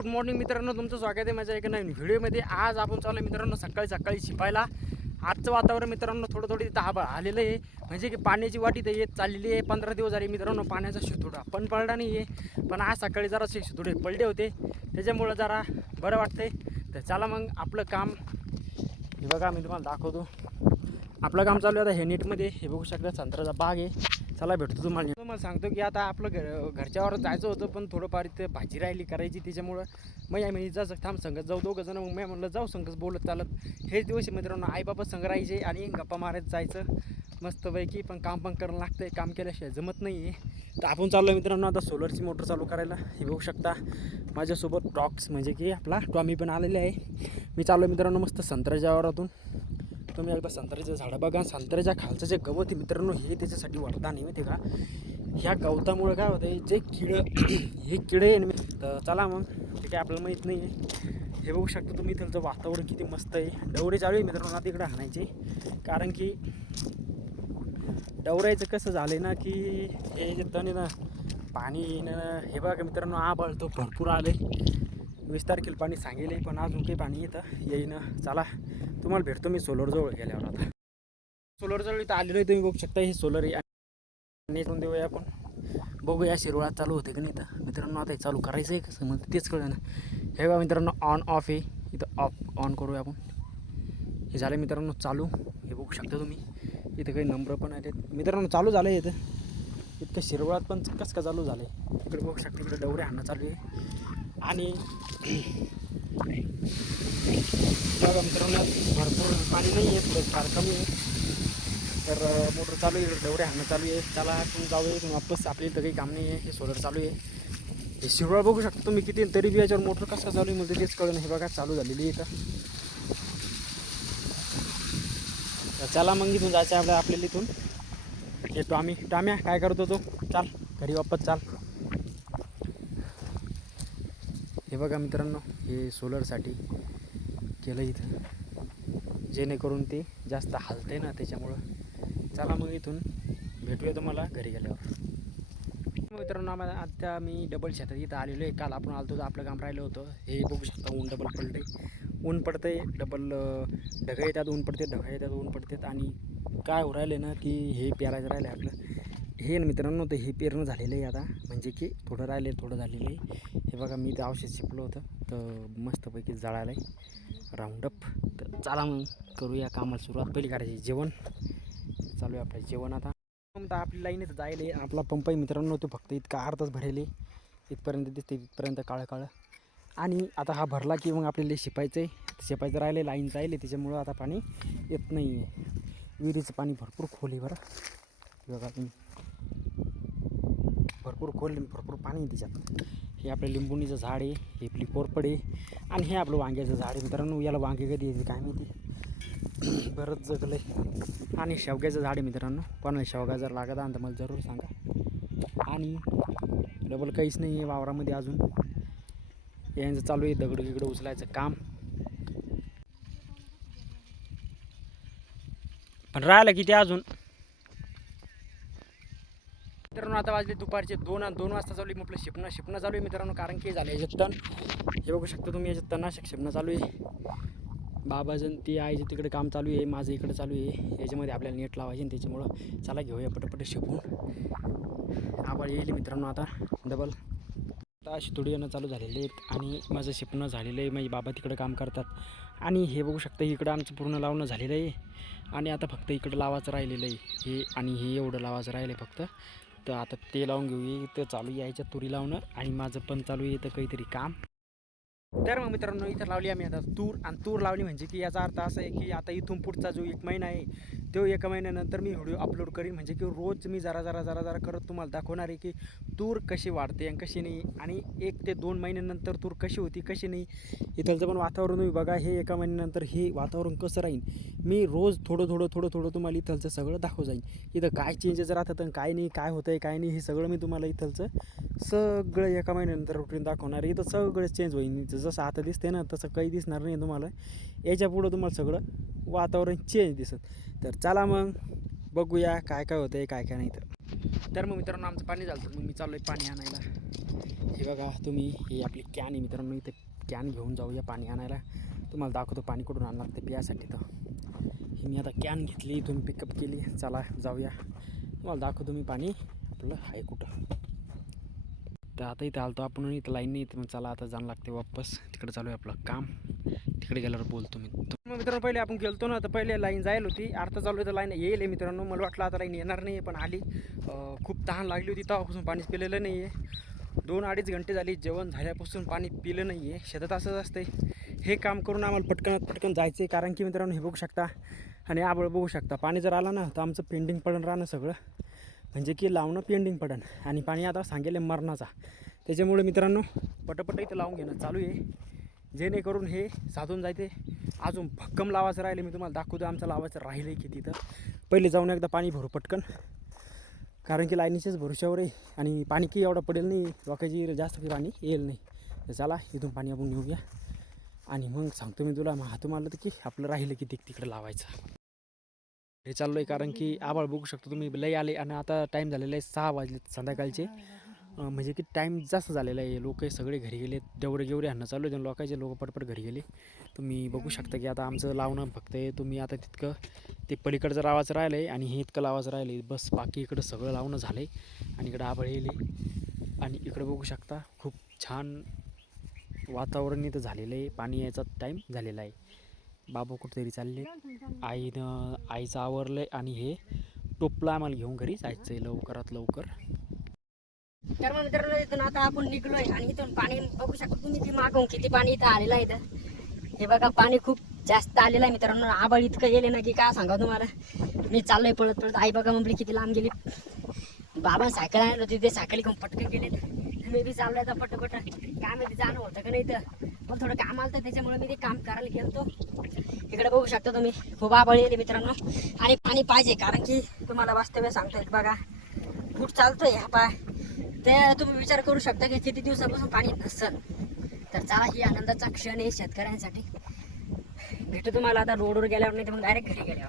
Good morning मित्रांनो, तुमचं स्वागत आहे माझ्या एका नवीन व्हिडिओमध्ये. आज आपण चालू मित्रांनो सकाळी सकाळी शिपायला. आजचं वातावरण मित्रांनो थोडं दाबा आलेलं आहे, म्हणजे की पाण्याची वाटी तर येत चाललेली आहे. 15 दिवस झाले मित्रांनो पाण्याचा शितोडा पण पडला नाही आहे. पण आज सकाळी जरा शितोडे पडले होते, त्याच्यामुळं जरा बरं वाटतंय. तर चला मग आपलं काम हे बघा, मी तुम्हाला दाखवतो. आपलं काम चालू आहे आता हे नीटमध्ये. हे बघू शकता संत्र्याचा बाग आहे. चला भेटतो तुम्हाला सांगतो की आता आपलं घरच्यावर जायचं होतं, पण थोडंफार इथे भाजी राहिली करायची, त्याच्यामुळं मग आम्ही जायचं थांब संगत जाऊ दोघं जण. मग मी म्हणलं जाऊ संगत बोलत चालत. हेच दिवस मित्रांनो आईबाबा संग राहायचे आणि गप्पा मारत जायचं मस्तपैकी. पण काम पण करायला लागतंय, काम केल्याशिवाय जमत नाही आहे. तर आपण चाललो मित्रांनो आता सोलरची मोटर चालू करायला. हे बघू शकता माझ्यासोबत डॉग्स म्हणजे की आपला टॉमी पण आलेला आहे. मी चाललो मित्रांनो मस्त संत्र्याच्या वावरातून. तुम्ही एकदा संत्र्याचं झाडं बघा. संत्र्याच्या खालचं जे गवत आहे मित्रांनो, हे त्याच्यासाठी वरदान आहे माहिती का. ह्या गवतामुळे काय होतं, जे हे किडे तर चला मग ते काय आपल्याला माहीत नाही आहे. हे बघू शकता तुम्ही, त्याचं वातावरण किती मस्त आहे. डवरे चालू आहे मित्रांनो आता इकडे हाणायचे, कारण की डवरायचं कसं झालं आहे ना की हे जे तण आहे ना, पाणी येणं हे बघा मित्रांनो आभाळ तो भरपूर आले. 20 तारखेला पाणी सांगेल, पण अजून काही पाणी येईन. चला तुम्हाला भेटतो मी सोलरजवळ गेल्यावर. आता सोलरजवळ इथं आलेलो आहे, तुम्ही बघू शकता हे सोलर आहे. आणि इथून देऊया आपण, बघूया शिरवळात चालू होते का नाही. तर मित्रांनो आता हे चालू करायचं आहे कसं मला तेच कळलं ना. हे बघा मित्रांनो ऑन ऑफ आहे, इथं ऑफ ऑन करूया आपण. हे झालं मित्रांनो चालू. हे बघू शकता तुम्ही, इथं काही नंबर पण आहेत मित्रांनो. चालू झालं आहे इथं, इतकं शिरवळात पण कसं का चालू झालं आहे. इकडे बघू शकता, इकडे डवरे हाणं चालू आहे. आणि बघा मित्रांनो भरपूर पाणी नाही आहे, थोडं फार कमी आहे. तर मोटर चालू आहे, डवरे हाणं चालू आहे. चला आपण जाऊया इथून वापस. आपली तर काही काम नाही आहे. हे सोलर चालू आहे. हे शिरवळ बघू शकता तुम्ही किती, तरी बी याच्यावर मोटर कसं चालू आहे म्हणजे तेच कळलं नाही. हे बघा चालू झालेली आहे इथं. तर चला मग इथून जायचं आहे आपल्याला इथून. हे टॉम्या काय करतो तो, चाल घरी वापस चाल. हे बघा मित्रांनो हे सोलरसाठी केलं इथं, जेणेकरून ते जास्त हलते ना, त्याच्यामुळं. चला मग इथून भेटूया तुम्हाला घरी गेल्यावर. मित्रांनो आता मी डबल शेतात इथं आलेलो आहे. काल आपण आलो होतो, आपलं काम राहिलं होतं. हे बघू शकता ऊन डबल पडते, ऊन पडतंय डबल. ढगं येतात ऊन पडते, ढगं येतात ऊन पडतात. आणि काय हो राहिले ना की हे पेरायचं राहिलं आहे आपलं. हे मित्रांनो तर हे पेरणं झालेलं आहे आता, म्हणजे की थोडं राहिले थोडं झालेलं आहे. हे बघा मी ते औषध शिपलं होतं, तर मस्तपैकी जळालं आहे राऊंडअप. तर चला मग करूया कामाला सुरुवात. पहिली करायची जेवण. चालू आहे आपलं जेवण. आता आपली लाईनच जायला आपला पंप आहे मित्रांनो, तो फक्त इतका अर्धाच भरेल, इथपर्यंत दिसते, इथपर्यंत काळं. आणि आता हा भरला की मग आपल्याला शिपायचं राहिले, लाईन जायले, त्याच्यामुळं आता पाणी येत नाही आहे. विहिरीचं पाणी भरपूर खोल आहे बरं. बघा तुम्ही, भरपूर खोल, भरपूर पाणी आहे त्याच्यात. हे आपलं लिंबुणीचं झाड आहे, हे आपली कोरपड आहे. आणि हे आपलं वांग्याचं झाड आहे मित्रांनो. याला वांगे कधी येते काय माहिती, बरंच जगलं आहे. आणि शेवग्याचं झाड आहे मित्रांनो. कोणाला शेवगा जर लागत आहे तर मला जरूर सांगा. आणि डबल काहीच नाही आहे वावरामध्ये अजून. यांचं चालू आहे दगड गिगडं उचलायचं काम. पण राहिलं किती अजून मित्रांनो. आता वाजले दुपारचे 2 वाजता चालू आहे म्हटलं शिपणं चालू आहे मित्रांनो. कारण की झालं याच्यात तण, हे बघू शकता तुम्ही, याच्यात तणाशक शिपणं चालू आहे. बाबाजन ती आईचं तिकडे काम चालू आहे, माझं इकडे चालू आहे. याच्यामध्ये आपल्याला नेट लावायचे, त्याच्यामुळं चला घेऊया पटपट शिपून. आबाळ येईल मित्रांनो आता डबल. आता शितोडी येणं चालू झालेले आहेत आणि माझं शिपणं झालेलं आहे. माझे बाबा तिकडे काम करतात. आणि हे बघू शकता इकडं आमचं पूर्ण लावणं झालेलं आहे. आणि आता फक्त इकडं लावायचं राहिलेलं आहे हे, आणि हे एवढं लावायचं राहिलं आहे फक्त. तर आता ते लावून घेऊया. इथं चालू यायच्या तुरी लावणं, आणि माझं पण चालू आहे इथं काहीतरी काम. तर मग मित्रांनो इथं लावली आम्ही आता तूर. आणि तूर लावली म्हणजे की याचा अर्थ असा आहे की आता इथून पुढचा जो 1 महिना आहे, तो 1 महिन्यानंतर मी व्हिडिओ अपलोड करीन. म्हणजे की रोज मी जरा करत तुम्हाला दाखवणार आहे की तूर कशी वाढते आणि कशी नाही. आणि 1 ते 2 महिन्यानंतर तूर कशी होती कशी नाही. इथलचं पण वातावरण तुम्ही बघा, हे 1 महिन्यानंतर हे वातावरण कसं राहील. मी रोज थोडं तुम्हाला इथलचं सगळं दाखव जाईल. इथं काय चेंजेस राहतात आणि काय नाही, काय होतं आहे काय नाही, हे सगळं मी तुम्हाला इथलचं सगळं 1 महिन्यानंतर रुटीन दाखवणार आहे. इथं सगळं चेंज होईल. जसं आता दिसते ना तसं काही दिसणार नाही तुम्हाला. याच्या पुढं तुम्हाला सगळं वातावरण चेंज दिसत. तर चला मग बघूया काय होतं आहे काय नाही. तर मग मित्रांनो आमचं पाणी झालं, तर मग मी चाललो आहे पाणी आणायला. हे बघा तुम्ही, ही आपली कॅन आहे मित्रांनो. इथे कॅन घेऊन जाऊया पाणी आणायला. तुम्हाला दाखवतो पाणी कुठून आणणार ते पियासाठी. तर ही मी आता कॅन घेतली, इथून पिकअप केली. चला जाऊया, तुम्हाला दाखवतो मी पाणी आपलं आहे कुठं. तर आता इथं आलतो आपण, इथं लाईन नाही. मग चला आता जाणं लागते वापस. तिकडे चालू आहे आपलं काम, तिकडे गेल्यावर बोलतो मी. मग मित्रांनो पहिले आपण गेलतो ना, तर पहिले लाईन जायला होती. अर्धा चालू आहे तर लाईन येईल मित्रांनो. मला वाटलं आता लाईन येणार नाही, पण आली. खूप तहान लागली होती, तेव्हापासून पाणीच पिलेलं नाही आहे. 2-2.5 घंटे झाली जेवण झाल्यापासून पाणी पिलं नाही आहे. शेतात असंच असते, हे काम करून आम्हाला पटकन जायचं आहे. कारण की मित्रांनो हे बघू शकता आणि आबळ बघू शकता. पाणी जर आलं ना तर आमचं पेंडिंग पडून राहणं सगळं, म्हणजे की लावणं पेंडिंग पडन. आणि पाणी आता सांगेल मरणाचा. त्याच्यामुळे मित्रांनो पटपट इथं लावून घेणं चालू आहे, जेणेकरून हे साधून जायते. अजून भक्कम लावायचं राहिले, मी तुम्हाला दाखवतो आमचं लावायचं राहिलं आहे किती. तर पहिले जाऊन एकदा पाणी भरू पटकन, कारण की लाईनीच्याच भरोश्यावर आहे. आणि पाणी की एवढं पडेल नाही, लोकांची जास्त पाणी येईल नाही. तर चला इथून पाणी आपण नेऊया आणि मग सांगतो मी तुला तुम्हाला तर की आपलं राहिलं की तिकडं लावायचं. हे चाललो आहे कारण की आभाळ बघू शकतो तुम्ही लई आले. आणि आता टाईम झालेला आहे 6 वाजले संध्याकाळचे. म्हणजे की टाईम जास्त झालेला आहे. लोक सगळे घरी गेले, देवरे आणणं चालू आहे लोकांचे. लोक पटपट घरी गेले. तुम्ही बघू शकता की आता आमचं लावणं फक्त आहे. तुम्ही आता तितकं ते पलीकडचं लावायचं राहिलं आहे आणि हे इतकं लावायचं राहिलं आहे बस. बाकी इकडं सगळं लावणं झालं आहे. आणि इकडं आभाळ येईल आणि इकडं बघू शकता खूप छान वातावरण इथं झालेलं आहे. पाणी यायचा टाईम झालेला आहे. बाबू कुठेतरी चालले, आईचं आवरलं आहे. आणि हे टोपलं आम्हाला घेऊन घरी जायचं आहे लवकरात लवकर. तर मग मित्रांनो इथून आता आपण निघलोय आणि इथून पाणी बघू शकता तुम्ही, ती मागून किती पाणी इथं आलेलं आहे. इथं हे बघा पाणी खूप जास्त आलेलं आहे मित्रांनो. आभाळ इतकं गेले ना की काय सांगा तुम्हाला. मी चाललोय पळत. आई बघा म्हटली किती लांब गेली. बाबा सायकल आणलं होती, ते सायकल घेऊन पटकन गेले. मी बी चाललोय तर पटपट. काय माहिती जाणं होतं का नाही, तर पण थोडं काम आलं तर त्याच्यामुळे मी ते काम करायला गेलतो. इकडे बघू शकता तुम्ही खूप आभाळ येते मित्रांनो. आणि पाणी पाहिजे, कारण की तुम्हाला वास्तव्य सांगता येत बघा फूट चालतोय हा पाय. ते तुम्ही विचार करू शकता की किती दिवसापासून पाणी नसेल. तर चला ही आनंदाचा क्षण आहे शेतकऱ्यांसाठी. भेटू तुम्हाला आता रोडवर गेल्यावर, नाही तर मग डायरेक्ट घरी गेल्यावर.